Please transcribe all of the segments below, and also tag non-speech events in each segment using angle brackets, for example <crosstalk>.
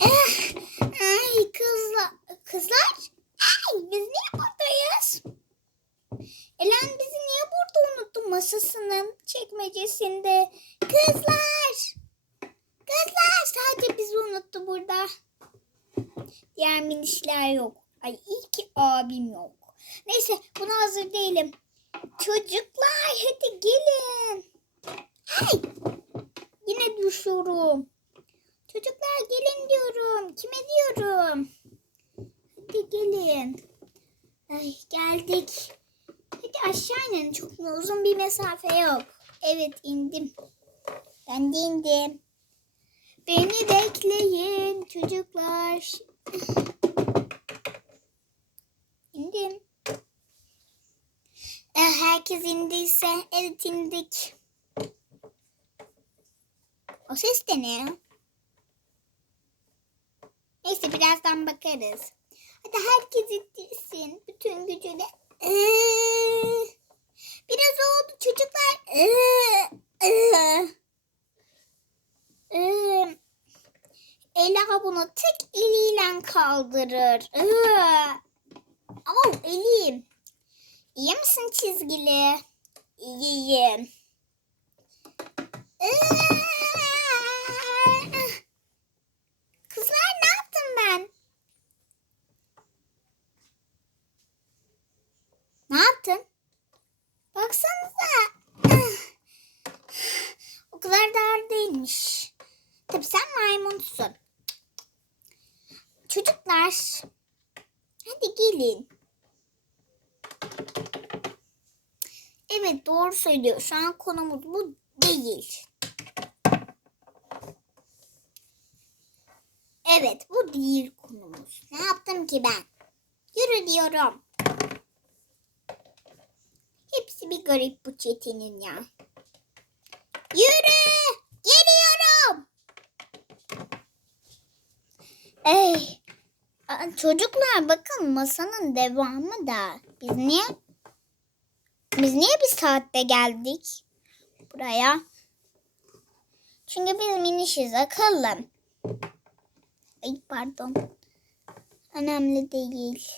Eh, ay kızlar. Kızlar? Ay biz niye buradayız? Elen bizi niye burada unuttu masasının çekmecesinde? Kızlar! Kızlar sadece bizi unuttu burada. Diğer minişler yok. Ay iyi ki abim yok. Neyse buna hazır değilim. Çocuklar hadi gelin. Ay yine düşüyorum. Çocuklar gelin diyorum. Kime diyorum? Hadi gelin. Ay geldik. Hadi aşağı inin. Çok uzun bir mesafe yok. Evet indim. Ben de indim. Beni bekleyin çocuklar. <laughs> İndim. Eh, Herkes indiyse evet indik. O ses de ne? Neyse birazdan bakarız. Hadi herkes ittirsin. Bütün gücüyle. Ee, biraz oldu çocuklar. Ee, ee. Ee, Ela bunu tek eliyle kaldırır. Ee. Au elim. İyi misin çizgili? İyiyim. Ee, Kızlar ne yaptım ben? Ne yaptın? Baksanıza. O kadar da ağır değilmiş. Tabii sen maymunsun. Çocuklar. Hadi gelin. Evet doğru söylüyor. Şu an konumuz bu değil. Evet bu değil konumuz. Ne yaptım ki ben? Yürü diyorum. Hepsi bir garip bu çetinin ya. Yürü! Ey! Çocuklar bakın masanın devamı da. Biz niye? Biz niye bir saatte geldik buraya? Çünkü biz minişiz akıllı. Ay pardon. Önemli değil.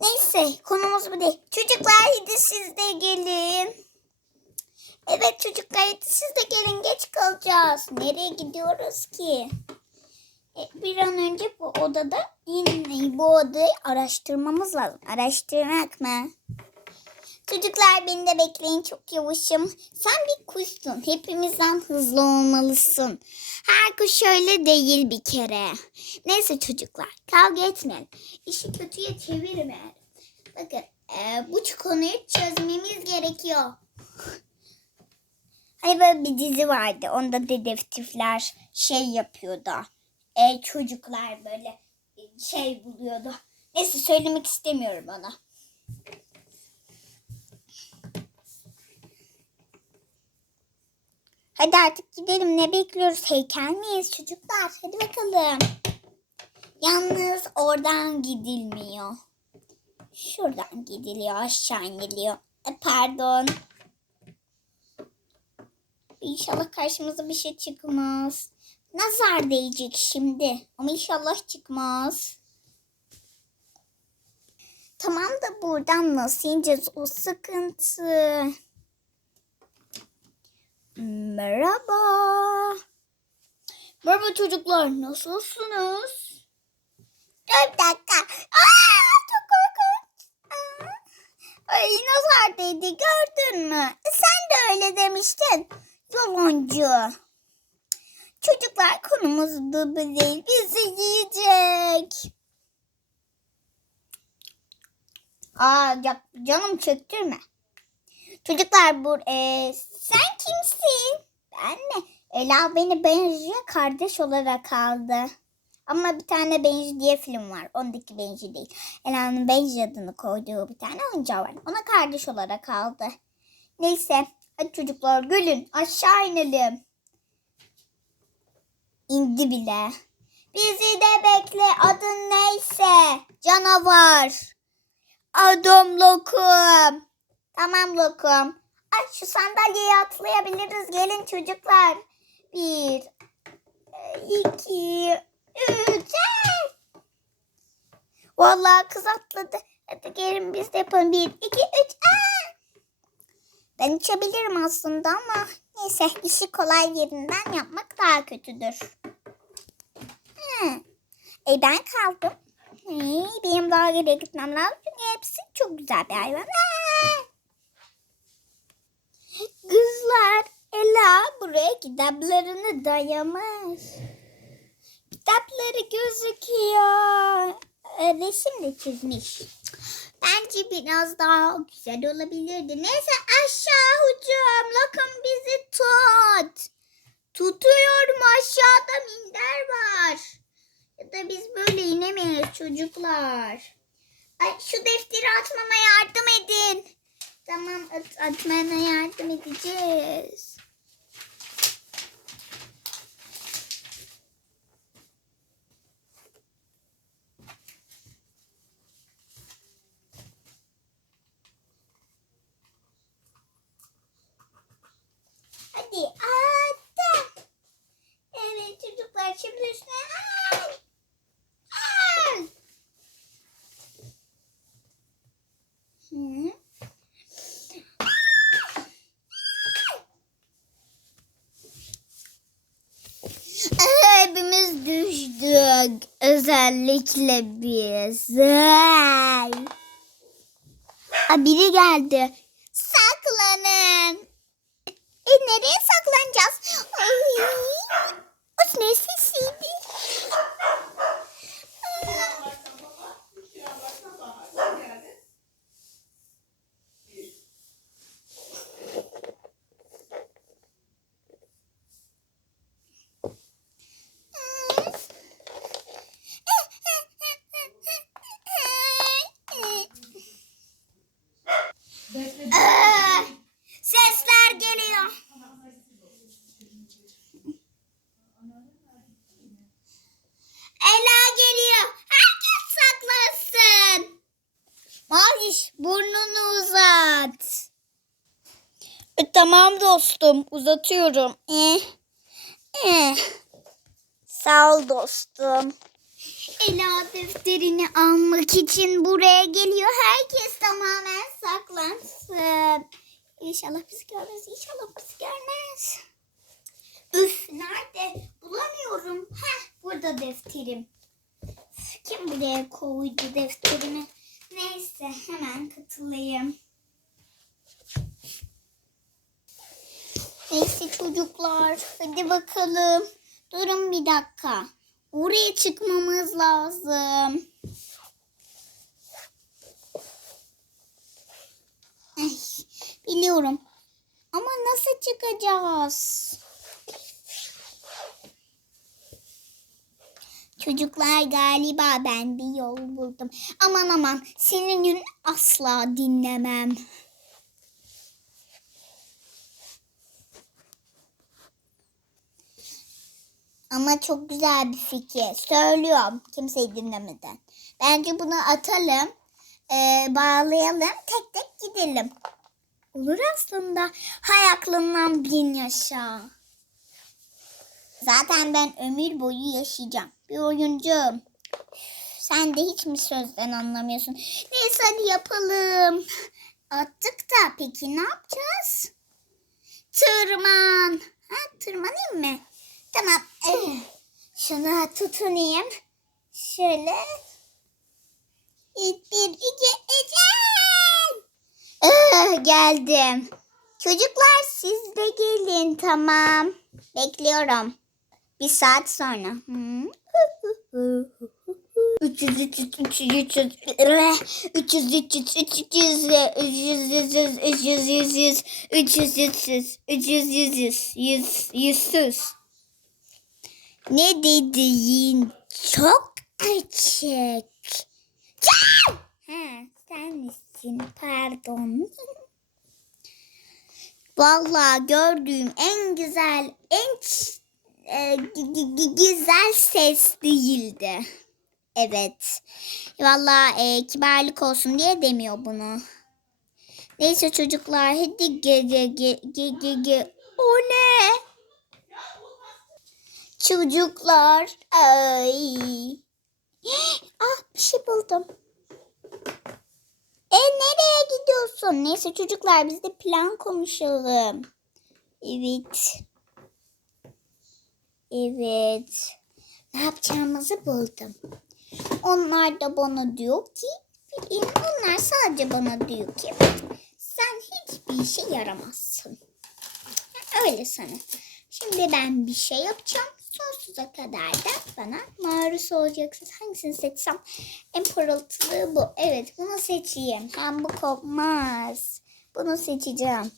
Neyse konumuz bu değil. Çocuklar hadi siz de gelin. Evet çocuklar hadi siz de gelin geç kalacağız. Nereye gidiyoruz ki? E, bir an önce bu odada yine bu odayı araştırmamız lazım. Araştırmak mı? Çocuklar beni de bekleyin çok yavaşım. Sen bir kuşsun. Hepimizden hızlı olmalısın. Her kuş öyle değil bir kere. Neyse çocuklar kavga etmeyin. İşi kötüye çevirme. Bakın e, bu konuyu çözmemiz gerekiyor. Hani böyle bir dizi vardı. Onda dedektifler şey yapıyordu. E, çocuklar böyle e, şey buluyordu. Neyse söylemek istemiyorum ona. Hadi artık gidelim. Ne bekliyoruz? Heykel miyiz çocuklar? Hadi bakalım. Yalnız oradan gidilmiyor. Şuradan gidiliyor. Aşağı iniliyor. E, pardon. İnşallah karşımıza bir şey çıkmaz. Nazar değecek şimdi. Ama inşallah çıkmaz. Tamam da buradan nasıl ineceğiz? O sıkıntı. Merhaba. Merhaba çocuklar. Nasılsınız? Dur bir dakika. Aa, çok korkunç. Aa. Ay nazar değdi gördün mü? Sen de öyle demiştin. Yalancı. Çocuklar konumuz değil. Bizi yiyecek. Aa ya- canım çöktürme. Çocuklar bu e, sen kimsin? Ben mi? Ela beni Benji'ye kardeş olarak aldı. Ama bir tane Benji diye film var. Ondaki Benji değil. Ela'nın Benji adını koyduğu bir tane oyuncağı var. Ona kardeş olarak aldı. Neyse. Hadi çocuklar gülün. Aşağı inelim. İndi bile. Bizi de bekle. Adın neyse. Canavar. Adım Lokum. Tamam Lokum. Ay şu sandalyeye atlayabiliriz. Gelin çocuklar. Bir, iki, Vallahi kız atladı. Hadi gelin biz de yapalım. Bir, iki, üç. Aa! Ben içebilirim aslında ama neyse işi kolay yerinden yapmak daha kötüdür. Hı. E ben kaldım. Hey, benim daha geriye gitmem lazım. Çünkü hepsi çok güzel bir hayvan. Aa! Kızlar Ela buraya kitaplarını dayamış. Kitapları gözüküyor. E, Resim de çizmiş. Bence biraz daha güzel olabilirdi. Neyse aşağı hücum. Lokum bizi tut. Tutuyorum aşağıda minder var. Ya da biz böyle inemeyiz çocuklar. Ay, şu defteri atmama yardım edin. Tamam at, atmana yardım edeceğiz. Hadi attım. Evet çocuklar şimdi üstüne ay. Ay. Hı. Hepimiz Özellikle. Ay. Aa, biri geldi. Saklanın. E nereye saklanacağız? Ay. Of ne sesiydi? Aa, Sesler geliyor. Ela geliyor. Herkes saklasın. Maviş burnunu uzat. E, tamam dostum uzatıyorum. Eh. Eh. Sağ ol dostum. Ela defterini almak için buraya geliyor. Herkes tamamen saklansın. İnşallah bizi görmez. İnşallah bizi görmez. Üf nerede? Bulamıyorum. Heh burada defterim. Kim buraya koydu defterimi? Neyse hemen katılayım. Neyse çocuklar hadi bakalım. Durun bir dakika. Oraya çıkmamız lazım. Ay, biliyorum. Ama nasıl çıkacağız? Çocuklar galiba ben bir yol buldum. Aman aman senin yönünü asla dinlemem. Ama çok güzel bir fikir. Söylüyorum kimseyi dinlemeden. Bence bunu atalım. eee, bağlayalım. Tek tek gidelim. Olur aslında. Hay aklından bin yaşa. Zaten ben ömür boyu yaşayacağım. Bir oyuncuyum. Sen de hiç mi sözden anlamıyorsun? Neyse hadi yapalım. Attık da peki ne yapacağız? Tırman. Ha, tırmanayım mı? Tamam. Eh, Şunu tutunayım. Şöyle. Bir, bir iki, üç. Eh, geldim. Çocuklar siz de gelin tamam. Bekliyorum. Bir saat sonra. Hmm. 300 300 300 300 300 300 300 300 300 300 300 300 300 e, güzel ses değildi. Evet. Valla e, kibarlık olsun diye demiyor bunu. Neyse çocuklar hadi ge ge ge ge ge ge. O ne? Çocuklar. Ay. ah bir şey buldum. E nereye gidiyorsun? Neyse çocuklar biz de plan konuşalım. Evet. Evet. Ne yapacağımızı buldum. Onlar da bana diyor ki onlar sadece bana diyor ki sen hiçbir işe yaramazsın. Öyle sana. Şimdi ben bir şey yapacağım. Sonsuza kadar da bana maruz olacaksın. Hangisini seçsem? En parıltılı bu. Evet bunu seçeyim. Hem bu kopmaz. Bunu seçeceğim.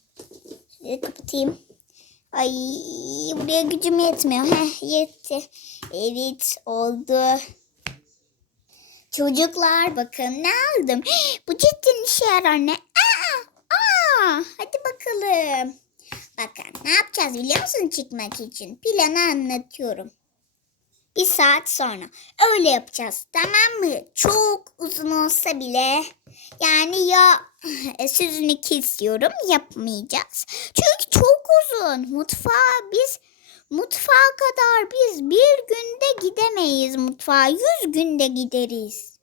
Şöyle kapatayım. Ay buraya gücüm yetmiyor. Heh yetti. Evet oldu. Çocuklar bakın ne aldım. <gasps> Bu cidden işe yarar ne? Aa, aa, hadi bakalım. Bakın ne yapacağız biliyor musun çıkmak için? Planı anlatıyorum. Bir saat sonra öyle yapacağız tamam mı? Çok uzun olsa bile yani ya <laughs> e, sözünü kesiyorum yapmayacağız. Çünkü çok uzun. Mutfağa biz mutfağa kadar biz bir günde gidemeyiz mutfağa. Yüz günde gideriz.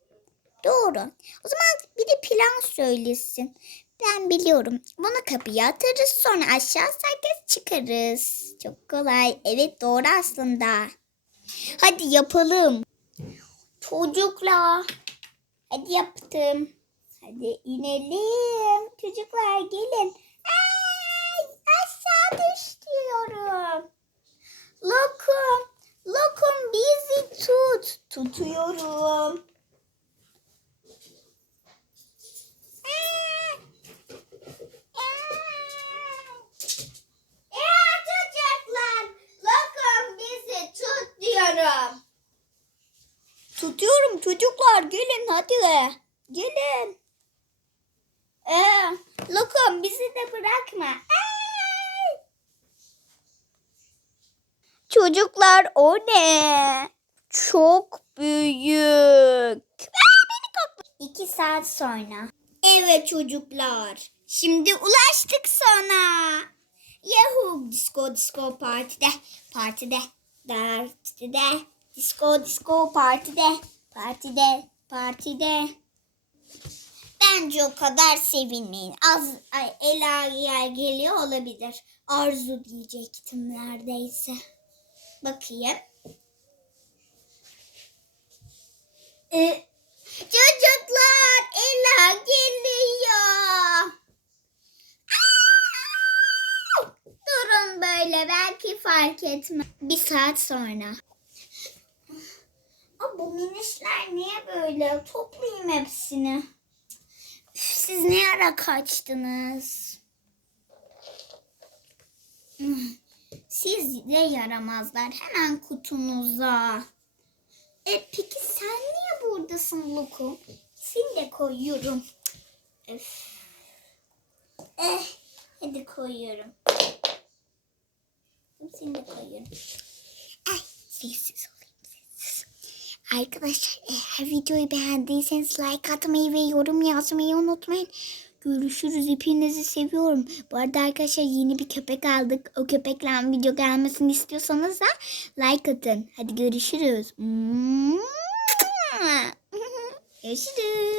Doğru. O zaman bir de plan söylesin. Ben biliyorum. Bunu kapıya atarız sonra aşağı sarkarız çıkarız. Çok kolay. Evet doğru aslında. Hadi yapalım. Çocuklar. Hadi yaptım. Hadi inelim. Çocuklar gelin. Ay, aşağı düşüyorum. Lokum. Lokum bizi tut. Tutuyorum. Ya çocuklar, lokum bizi tut diyorum. Tutuyorum çocuklar, gelin hadi. Gelin. Ee, lokum bizi de bırakma. Çocuklar o ne? Çok büyük. Beni kokla. İki saat sonra. Evet çocuklar. Şimdi ulaştık sona. Yahoo disco disco partide partide partide disco disco partide partide partide Bence o kadar sevinmeyin. Az ay, Ela yer geliyor olabilir. Arzu diyecektim neredeyse. Bakayım. Ee, çocuklar Ela geliyor. Aa! Durun böyle belki fark etme. Bir saat sonra. Aa, bu minişler niye böyle? Toplayayım hepsini. Siz ne ara kaçtınız? Siz de yaramazlar. Hemen kutunuza. E peki sen niye buradasın Luku? Seni de koyuyorum. Öf. Eh, hadi koyuyorum. Seni de koyuyorum. Ay, sessiz sessiz. Arkadaşlar eğer videoyu beğendiyseniz like atmayı ve yorum yazmayı unutmayın. Görüşürüz. Hepinizi seviyorum. Bu arada arkadaşlar yeni bir köpek aldık. O köpekle video gelmesini istiyorsanız da like atın. Hadi görüşürüz. <laughs> Görüşürüz.